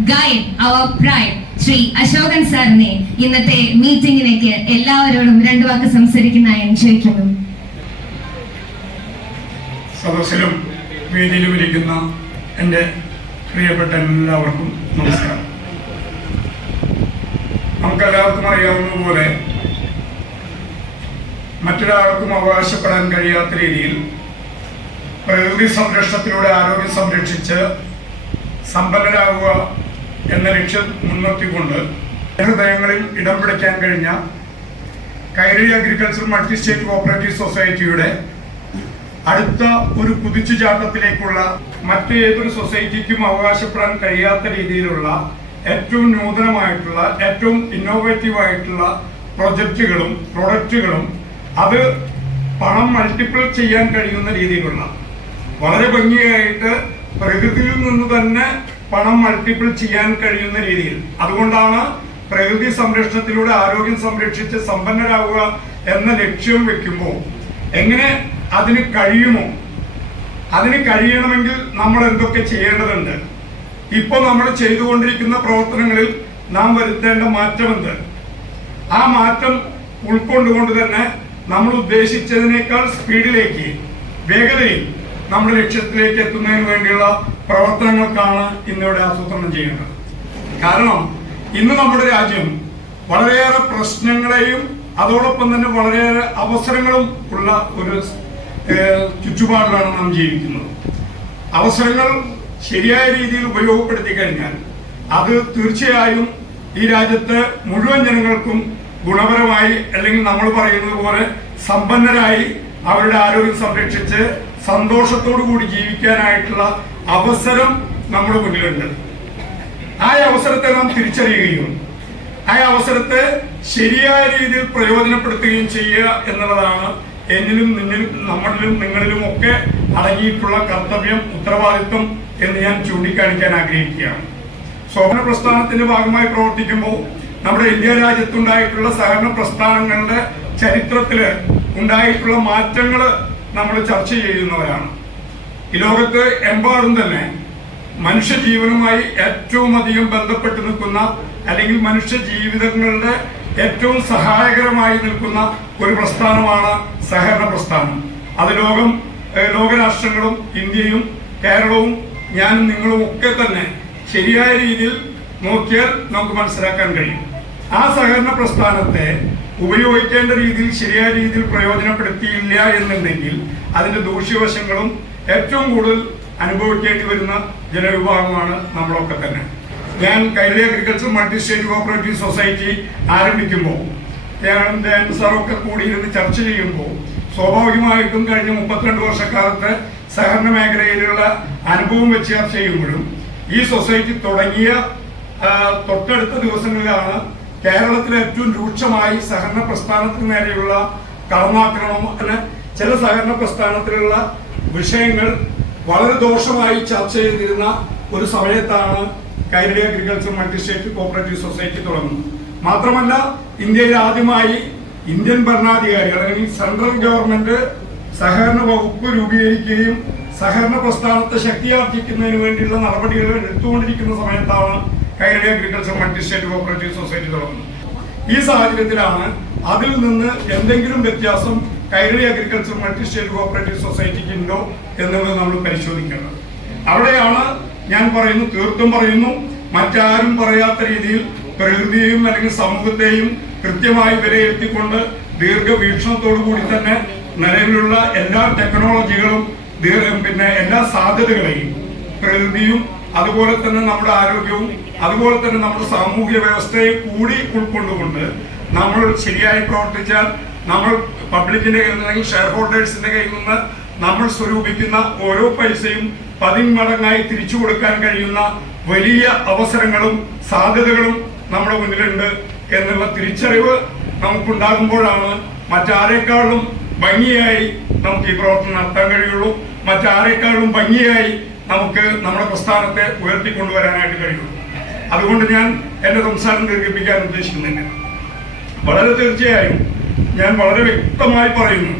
Guide, അവർ pride Shri Ashokan സാറിനെ ഇന്നത്തെ മീറ്റിംഗിലേക്ക് എല്ലാവരോടും രണ്ടു വാക്ക് സംസാരിക്കുന്നതായി ക്ഷണിക്കുന്നു. സദസ്സിലും വേദിയിലും ഇരിക്കുന്ന എൻ്റെ പ്രിയപ്പെട്ട എല്ലാവർക്കും നമസ്കാരം. നമുക്കെല്ലാവർക്കും അറിയാവുന്നതുപോലെ മറ്റൊരാൾക്കും അവകാശപ്പെടാൻ കഴിയാത്ത രീതിയിൽ പ്രകൃതി സംരക്ഷണത്തിലൂടെ ആരോഗ്യം സംരക്ഷിച്ച് സമ്പന്നരാകുക എന്ന ലക്ഷ്യം മുൻനിർത്തിക്കൊണ്ട് ഹൃദയങ്ങളിൽ ഇടം പിടിക്കാൻ കഴിഞ്ഞ Kairali agriculture multi state cooperative സൊസൈറ്റിയുടെ അടുത്ത ഒരു കുതിച്ചുചാട്ടത്തിലേക്കുള്ള മറ്റേതൊരു സൊസൈറ്റിക്കും അവകാശപ്പെടാൻ കഴിയാത്ത രീതിയിലുള്ള ഏറ്റവും നൂതനമായിട്ടുള്ള ഏറ്റവും ഇന്നോവേറ്റീവ് ആയിട്ടുള്ള പ്രൊജക്റ്റുകളും പ്രൊഡക്റ്റുകളും അത് പണം മൾട്ടിപ്പിൾ ചെയ്യാൻ കഴിയുന്ന രീതിയിലുള്ള വളരെ ഭംഗിയായിട്ട് പ്രകൃതിയിൽ നിന്ന് തന്നെ പണം മൾട്ടിപ്പിൾ ചെയ്യാൻ കഴിയുന്ന രീതിയിൽ, അതുകൊണ്ടാണ് പ്രകൃതി സംരക്ഷണത്തിലൂടെ ആരോഗ്യം സംരക്ഷിച്ച് സമ്പന്നരാകുക എന്ന ലക്ഷ്യം വെക്കുമ്പോൾ എങ്ങനെ അതിന് കഴിയുമോ, അതിന് കഴിയണമെങ്കിൽ നമ്മൾ എന്തൊക്കെ ചെയ്യേണ്ടതുണ്ട്, ഇപ്പോൾ നമ്മൾ ചെയ്തുകൊണ്ടിരിക്കുന്ന പ്രവർത്തനങ്ങളിൽ നാം വരുത്തേണ്ട മാറ്റമെന്ത്, ആ മാറ്റം ഉൾക്കൊണ്ടുകൊണ്ട് തന്നെ നമ്മൾ ഉദ്ദേശിച്ചതിനേക്കാൾ സ്പീഡിലേക്ക് വേഗതയിൽ നമ്മുടെ ലക്ഷ്യത്തിലേക്ക് എത്തുന്നതിന് വേണ്ടിയുള്ള പ്രവർത്തനങ്ങൾക്കാണ് ഇന്നിവിടെ ആസൂത്രണം ചെയ്യുന്നത്. കാരണം ഇന്ന് നമ്മുടെ രാജ്യം വളരെയേറെ പ്രശ്നങ്ങളെയും അതോടൊപ്പം തന്നെ വളരെയേറെ അവസരങ്ങളും ഉള്ള ഒരു ചുറ്റുപാടിലാണ് നാം ജീവിക്കുന്നത്. അവസരങ്ങൾ ശരിയായ രീതിയിൽ ഉപയോഗപ്പെടുത്തി കഴിഞ്ഞാൽ അത് തീർച്ചയായും ഈ രാജ്യത്തെ മുഴുവൻ ജനങ്ങൾക്കും ഗുണപരമായി, അല്ലെങ്കിൽ നമ്മൾ പറയുന്നത് പോലെ സമ്പന്നരായി അവരുടെ ആരോഗ്യം സംരക്ഷിച്ച് സന്തോഷത്തോടു കൂടി ജീവിക്കാനായിട്ടുള്ള അവസരം നമ്മുടെ മുന്നിലുണ്ട്. ആ അവസരത്തെ നാം തിരിച്ചറിയുകയും ആ അവസരത്തെ ശരിയായ രീതിയിൽ പ്രയോജനപ്പെടുത്തുകയും ചെയ്യുക എന്നുള്ളതാണ് എന്നിലും നമ്മളിലും നിങ്ങളിലും ഒക്കെ അടങ്ങിയിട്ടുള്ള കർത്തവ്യം, ഉത്തരവാദിത്വം എന്ന് ഞാൻ ചൂണ്ടിക്കാണിക്കാൻ ആഗ്രഹിക്കുകയാണ്. സഹകരണ പ്രസ്ഥാനത്തിന്റെ ഭാഗമായി പ്രവർത്തിക്കുമ്പോൾ നമ്മുടെ ഇന്ത്യ രാജ്യത്തുണ്ടായിട്ടുള്ള സഹകരണ പ്രസ്ഥാനങ്ങളുടെ ചരിത്രത്തില് ഉണ്ടായിട്ടുള്ള മാറ്റങ്ങൾ നമ്മൾ ചർച്ച ചെയ്യുന്നവരാണ്. ഈ ലോകത്ത് എമ്പാടും തന്നെ മനുഷ്യജീവനുമായി ഏറ്റവും അധികം ബന്ധപ്പെട്ട് നിൽക്കുന്ന, അല്ലെങ്കിൽ മനുഷ്യ ജീവിതങ്ങളുടെ ഏറ്റവും സഹായകരമായി നിൽക്കുന്ന ഒരു പ്രസ്ഥാനമാണ് സഹകരണ പ്രസ്ഥാനം. അത് ലോകരാഷ്ട്രങ്ങളും ഇന്ത്യയും കേരളവും ഞാനും നിങ്ങളും ഒക്കെ തന്നെ ശരിയായ രീതിയിൽ നോക്കിയാൽ നമുക്ക് മനസ്സിലാക്കാൻ കഴിയും. ആ സഹകരണ പ്രസ്ഥാനത്തെ ഉപയോഗിക്കേണ്ട രീതിയിൽ ശരിയായ രീതിയിൽ പ്രയോജനപ്പെടുത്തിയില്ല എന്നുണ്ടെങ്കിൽ അതിന്റെ ദൂഷ്യവശങ്ങളും ഏറ്റവും കൂടുതൽ അനുഭവിക്കേണ്ടി വരുന്ന ജനവിഭാഗമാണ് നമ്മളൊക്കെ തന്നെ. ഞാൻ Kairali agriculture multi state cooperative society ആരംഭിക്കുമ്പോൾ ഞാൻ സാറൊക്കെ കൂടിയിരുന്ന് ചർച്ച ചെയ്യുമ്പോൾ സ്വാഭാവികമായിട്ടും കഴിഞ്ഞ 32 വർഷക്കാലത്ത് സഹകരണ മേഖലയിലുള്ള അനുഭവം വെച്ച് ചർച്ച ചെയ്യുമ്പോഴും ഈ സൊസൈറ്റി തുടങ്ങിയ തൊട്ടടുത്ത ദിവസങ്ങളിലാണ് കേരളത്തിലെ ഏറ്റവും രൂക്ഷമായി സഹകരണ പ്രസ്ഥാനത്തിന് നേരെയുള്ള കടന്നാക്രമണം, അങ്ങനെ ചില സഹകരണ പ്രസ്ഥാനത്തിലുള്ള വിഷയങ്ങൾ വളരെ ദോഷമായി ചർച്ച ചെയ്തിരുന്ന ഒരു സമയത്താണ് Kairali agriculture multi state cooperative society തുടങ്ങുന്നത്. മാത്രമല്ല ഇന്ത്യയിൽ ആദ്യമായി ഇന്ത്യൻ ഭരണാധികാരികൾ, അല്ലെങ്കിൽ സെൻട്രൽ ഗവൺമെന്റ് സഹകരണ വകുപ്പ് രൂപീകരിക്കുകയും സഹകരണ പ്രസ്ഥാനത്തെ ശക്തിയാർജിക്കുന്നതിന് വേണ്ടിയുള്ള നടപടികൾ എടുത്തുകൊണ്ടിരിക്കുന്ന സമയത്താണ് Kairali agriculture multi state cooperative society തുടങ്ങുന്നത്. ഈ സാഹചര്യത്തിലാണ് അതിൽ നിന്ന് എന്തെങ്കിലും വ്യത്യാസം Kairali agriculture multi state cooperative സൊസൈറ്റിക്ക് ഉണ്ടോ എന്നുള്ളത് നമ്മൾ പരിശോധിക്കേണ്ടത്. അവിടെയാണ് ഞാൻ പറയുന്നു, തീർത്തും പറയുന്നു, മറ്റാരും പറയാത്ത രീതിയിൽ പ്രകൃതിയെയും അല്ലെങ്കിൽ സമൂഹത്തെയും കൃത്യമായി വിലയിരുത്തിക്കൊണ്ട് ദീർഘവീക്ഷണത്തോടു കൂടി തന്നെ നിലവിലുള്ള എല്ലാ ടെക്നോളജികളും പിന്നെ എല്ലാ സാധ്യതകളെയും പ്രകൃതിയും അതുപോലെ തന്നെ നമ്മുടെ ആരോഗ്യവും അതുപോലെ തന്നെ നമ്മുടെ സാമൂഹ്യ വ്യവസ്ഥയെ കൂടി ഉൾക്കൊണ്ടുകൊണ്ട് നമ്മൾ ശരിയായി പ്രവർത്തിച്ചാൽ നമ്മൾ പബ്ലിക്കിന്റെ കയ്യിൽ നിന്ന്, അല്ലെങ്കിൽ ഷെയർ ഹോൾഡേഴ്സിന്റെ കയ്യിൽ നിന്ന് നമ്മൾ സ്വരൂപിക്കുന്ന ഓരോ പൈസയും 10 മടങ്ങായി തിരിച്ചു കൊടുക്കാൻ കഴിയുന്ന വലിയ അവസരങ്ങളും സാധ്യതകളും നമ്മുടെ മുന്നിലുണ്ട് എന്നുള്ള തിരിച്ചറിവ് നമുക്കുണ്ടാകുമ്പോഴാണ് മറ്റാരേക്കാളും ഭംഗിയായി നമുക്ക് ഈ പ്രവർത്തനം നടത്താൻ കഴിയുള്ളൂ, മറ്റാരേക്കാളും ഭംഗിയായി നമുക്ക് നമ്മുടെ പ്രസ്ഥാനത്തെ ഉയർത്തിക്കൊണ്ടുവരാനായിട്ട് കഴിയുള്ളൂ. അതുകൊണ്ട് ഞാൻ എന്റെ സംസാരം ദീർഘിപ്പിക്കാൻ ഉദ്ദേശിക്കുന്നില്ല. വളരെ തീർച്ചയായും ഞാൻ വളരെ വ്യക്തമായി പറയുന്നു,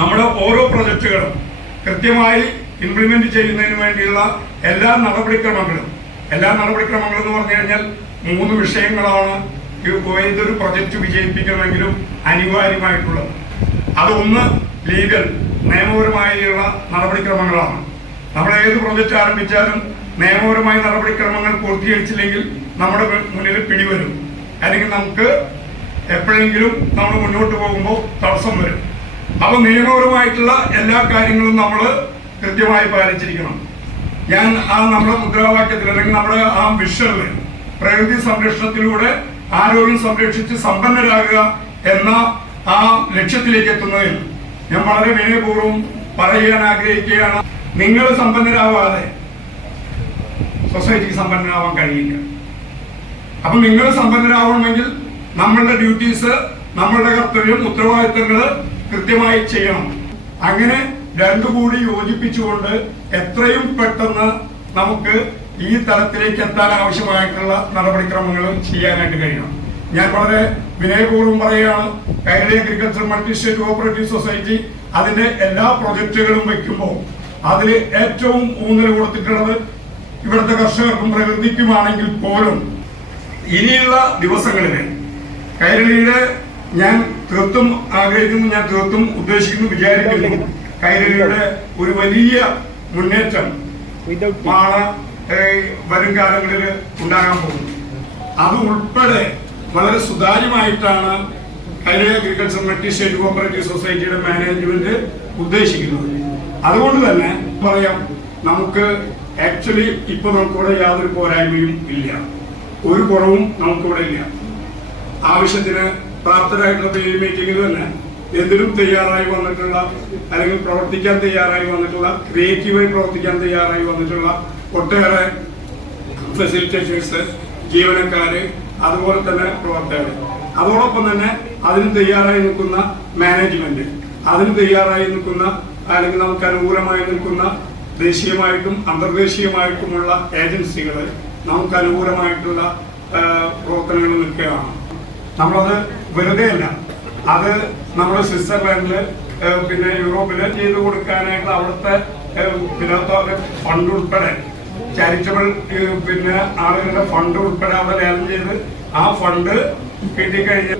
നമ്മുടെ ഓരോ പ്രൊജക്റ്റുകളും കൃത്യമായി ഇംപ്ലിമെന്റ് ചെയ്യുന്നതിന് വേണ്ടിയുള്ള എല്ലാ നടപടിക്രമങ്ങളും എല്ലാ നടപടിക്രമങ്ങളും എന്ന് പറഞ്ഞു കഴിഞ്ഞാൽ 3 വിഷയങ്ങളാണ് ഏതൊരു പ്രൊജക്ട് വിജയിപ്പിക്കണമെങ്കിലും അനിവാര്യമായിട്ടുള്ളത്. അതൊന്ന് ലീഗൽ, നിയമപരമായുള്ള നടപടിക്രമങ്ങളാണ്. നമ്മൾ ഏത് പ്രൊജക്ട് ആരംഭിച്ചാലും നിയമപരമായ നടപടിക്രമങ്ങൾ പൂർത്തീകരിച്ചില്ലെങ്കിൽ നമ്മുടെ മുന്നിൽ പിടിവരും, അല്ലെങ്കിൽ നമുക്ക് എപ്പോഴെങ്കിലും നമ്മൾ മുന്നോട്ട് പോകുമ്പോൾ തടസ്സം വരും. അപ്പൊ നിയമപരമായിട്ടുള്ള എല്ലാ കാര്യങ്ങളും നമ്മൾ കൃത്യമായി പാലിച്ചിരിക്കണം. ഞാൻ നമ്മുടെ മുദ്രാവാക്യത്തിൽ അല്ലെങ്കിൽ നമ്മുടെ വിഷനില് പ്രകൃതി സംരക്ഷണത്തിലൂടെ ആരോഗ്യം സംരക്ഷിച്ച് സമ്പന്നരാകുക എന്ന ലക്ഷ്യത്തിലേക്ക് എത്തുന്നതിൽ ഞാൻ വളരെ വിനയപൂർവ്വം പറയാൻ ആഗ്രഹിക്കുകയാണ്. നിങ്ങൾ സമ്പന്നരാവാതെ സൊസൈറ്റിക്ക് സമ്പന്നരാവാൻ കഴിയില്ല. അപ്പൊ നിങ്ങൾ സമ്പന്നരാവണമെങ്കിൽ നമ്മളുടെ ഡ്യൂട്ടീസ്, നമ്മളുടെ കർത്തവ്യം, ഉത്തരവാദിത്തങ്ങൾ കൃത്യമായി ചെയ്യണം. അങ്ങനെ രണ്ടും കൂടി യോജിപ്പിച്ചുകൊണ്ട് എത്രയും പെട്ടെന്ന് നമുക്ക് ഈ തലത്തിലേക്ക് എത്താൻ ആവശ്യമായിട്ടുള്ള നടപടിക്രമങ്ങൾ ചെയ്യാനായിട്ട് കഴിയണം. ഞാൻ വളരെ വിനയപൂർവ്വം പറയുകയാണ്, Kairali agriculture multi state cooperative society അതിന്റെ എല്ലാ പ്രൊജക്ടുകളും വയ്ക്കുമ്പോൾ അതിൽ ഏറ്റവും ഊന്നൽ കൊടുത്തിട്ടുള്ളത് ഇവിടുത്തെ കർഷകർക്കും പ്രകൃതിക്കുമാണെങ്കിൽ പോലും ഇനിയുള്ള ദിവസങ്ങളിൽ കൈരളിയുടെ ഞാൻ തീർത്തും ആഗ്രഹിക്കുന്നു, ഞാൻ തീർത്തും ഉദ്ദേശിക്കുന്നു, വിചാരിക്കുന്നു, കൈരളിയുടെ ഒരു വലിയ മുന്നേറ്റം ആണ് വരും കാലങ്ങളിൽ ഉണ്ടാകാൻ പോകുന്നത്. അത് ഉൾപ്പെടെ വളരെ സുതാര്യമായിട്ടാണ് Kairali agriculture multi state cooperative സൊസൈറ്റിയുടെ മാനേജ്മെന്റ് ഉദ്ദേശിക്കുന്നത്. അതുകൊണ്ട് തന്നെ പറയാം, നമുക്ക് ആക്ച്വലി ഇപ്പൊ നമുക്കിവിടെ യാതൊരു പോരായ്മയും ഇല്ല, ഒരു കുറവും നമുക്കിവിടെ ഇല്ല. ആവശ്യത്തിന് പ്രാപ്തരായിട്ടുള്ള മീറ്റിംഗിൽ തന്നെ എന്തിനും തയ്യാറായി വന്നിട്ടുള്ള, അല്ലെങ്കിൽ പ്രവർത്തിക്കാൻ തയ്യാറായി വന്നിട്ടുള്ള, ക്രിയേറ്റീവായി പ്രവർത്തിക്കാൻ തയ്യാറായി വന്നിട്ടുള്ള ഒട്ടേറെ ഫെസിലിറ്റേറ്റേഴ്സ്, ജീവനക്കാര്, അതുപോലെ തന്നെ പ്രവർത്തകർ, അതോടൊപ്പം തന്നെ അതിന് തയ്യാറായി നിൽക്കുന്ന മാനേജ്മെന്റ്, അതിന് തയ്യാറായി നിൽക്കുന്ന അല്ലെങ്കിൽ നമുക്ക് അനുകൂലമായി നിൽക്കുന്ന ദേശീയമായിട്ടും അന്തർദേശീയമായിട്ടുമുള്ള ഏജൻസികൾ നമുക്ക് അനുകൂലമായിട്ടുള്ള പ്രവർത്തനങ്ങൾ നിൽക്കുകയാണ്. നമ്മളത് വെറുതെ അല്ല, അത് നമ്മൾ സ്വിറ്റ്സർലാൻഡില് പിന്നെ യൂറോപ്പില് ചെയ്തു കൊടുക്കാനായിട്ട് അവിടുത്തെ ഫണ്ട് ഉൾപ്പെടെ ചാരിറ്റബിൾ പിന്നെ ആളുകളുടെ ഫണ്ട് ഉൾപ്പെടെ അവിടെ ലേലം ചെയ്ത് ആ ഫണ്ട് കിട്ടിക്കഴിഞ്ഞ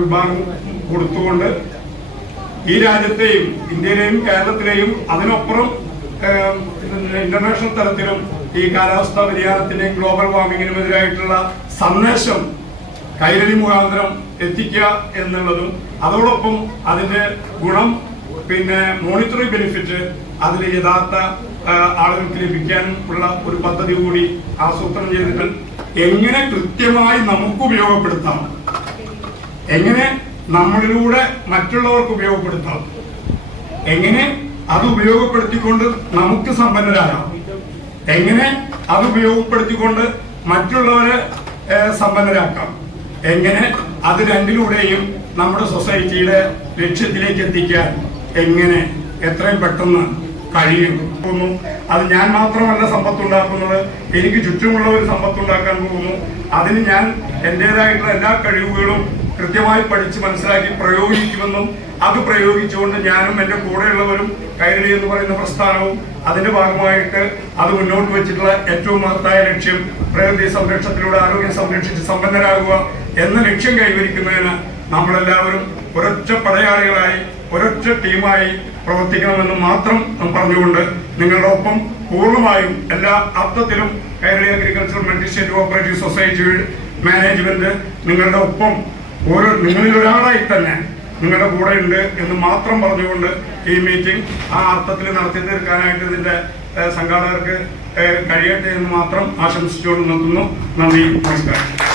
വിഭാഗം കൊടുത്തുകൊണ്ട് ഈ രാജ്യത്തെയും ഇന്ത്യയിലെയും കേരളത്തിലെയും അതിനപ്പുറം ഇന്റർനാഷണൽ തലത്തിലും ഈ കാലാവസ്ഥാ വ്യതിയാനത്തിന്റെയും ഗ്ലോബൽ വാർമിങ്ങിനും എതിരായിട്ടുള്ള സന്ദേശം കൈരളി മുഖാന്തരം എത്തിക്കുക എന്നുള്ളതും, അതോടൊപ്പം അതിന്റെ ഗുണം പിന്നെ മോണിറ്ററി ബെനിഫിറ്റ് അതിൽ യഥാർത്ഥ ആളുകൾക്ക് ലഭിക്കാനും ഉള്ള ഒരു പദ്ധതി കൂടി ആസൂത്രണം ചെയ്തിട്ട് എങ്ങനെ കൃത്യമായി നമുക്ക് ഉപയോഗപ്പെടുത്താം, എങ്ങനെ നമ്മളിലൂടെ മറ്റുള്ളവർക്ക് ഉപയോഗപ്പെടുത്താം, എങ്ങനെ അത് ഉപയോഗപ്പെടുത്തിക്കൊണ്ട് നമുക്ക് സമ്പന്നരാകാം, എങ്ങനെ അത് ഉപയോഗപ്പെടുത്തിക്കൊണ്ട് മറ്റുള്ളവരെ സമ്പന്നരാക്കാം, എങ്ങനെ അത് രണ്ടിലൂടെയും നമ്മുടെ സൊസൈറ്റിയുടെ ലക്ഷ്യത്തിലേക്ക് എത്തിക്കാൻ എങ്ങനെ എത്രയും പെട്ടെന്ന് കഴിയും. അത് ഞാൻ മാത്രമല്ല സമ്പത്തുണ്ടാക്കുന്നത്, എനിക്ക് ചുറ്റുമുള്ളവർ സമ്പത്തുണ്ടാക്കാൻ പോകുന്നു. അതിന് ഞാൻ എന്റേതായിട്ടുള്ള എല്ലാ കഴിവുകളും കൃത്യമായി പഠിച്ച് മനസ്സിലാക്കി പ്രയോഗിക്കുമെന്നും അത് പ്രയോഗിച്ചുകൊണ്ട് ഞാനും എന്റെ കൂടെയുള്ളവരും കൈരളി എന്ന് പറയുന്ന പ്രസ്ഥാനവും അതിന്റെ ഭാഗമായിട്ട് അത് മുന്നോട്ട് വെച്ചിട്ടുള്ള ഏറ്റവും മഹത്തായ ലക്ഷ്യം പ്രകൃതി സംരക്ഷണത്തിലൂടെ ആരോഗ്യം സംരക്ഷിച്ച് സമ്പന്നരാകുക എന്ന ലക്ഷ്യം കൈവരിക്കുന്നതിന് നമ്മളെല്ലാവരും ഒരൊറ്റ പടയാളികളായി ഒരൊറ്റ ടീമായി പ്രവർത്തിക്കണമെന്ന് മാത്രം പറഞ്ഞുകൊണ്ട് നിങ്ങളുടെ ഒപ്പം പൂർണ്ണമായും എല്ലാ അർത്ഥത്തിലും Kairali agriculture multi state cooperative society management നിങ്ങളുടെ ഒപ്പം നിങ്ങളിൽ ഒരാളായി തന്നെ നിങ്ങളുടെ കൂടെ ഉണ്ട് എന്ന് മാത്രം പറഞ്ഞുകൊണ്ട് ഈ മീറ്റിംഗ് ആ അർത്ഥത്തിൽ നടത്തി തീർക്കാനായിട്ട് ഇതിന്റെ സംഘാടകർക്ക് കഴിയട്ടെ എന്ന് മാത്രം ആശംസിച്ചുകൊണ്ട് നിർത്തുന്നു. നന്ദി, നമസ്കാരം.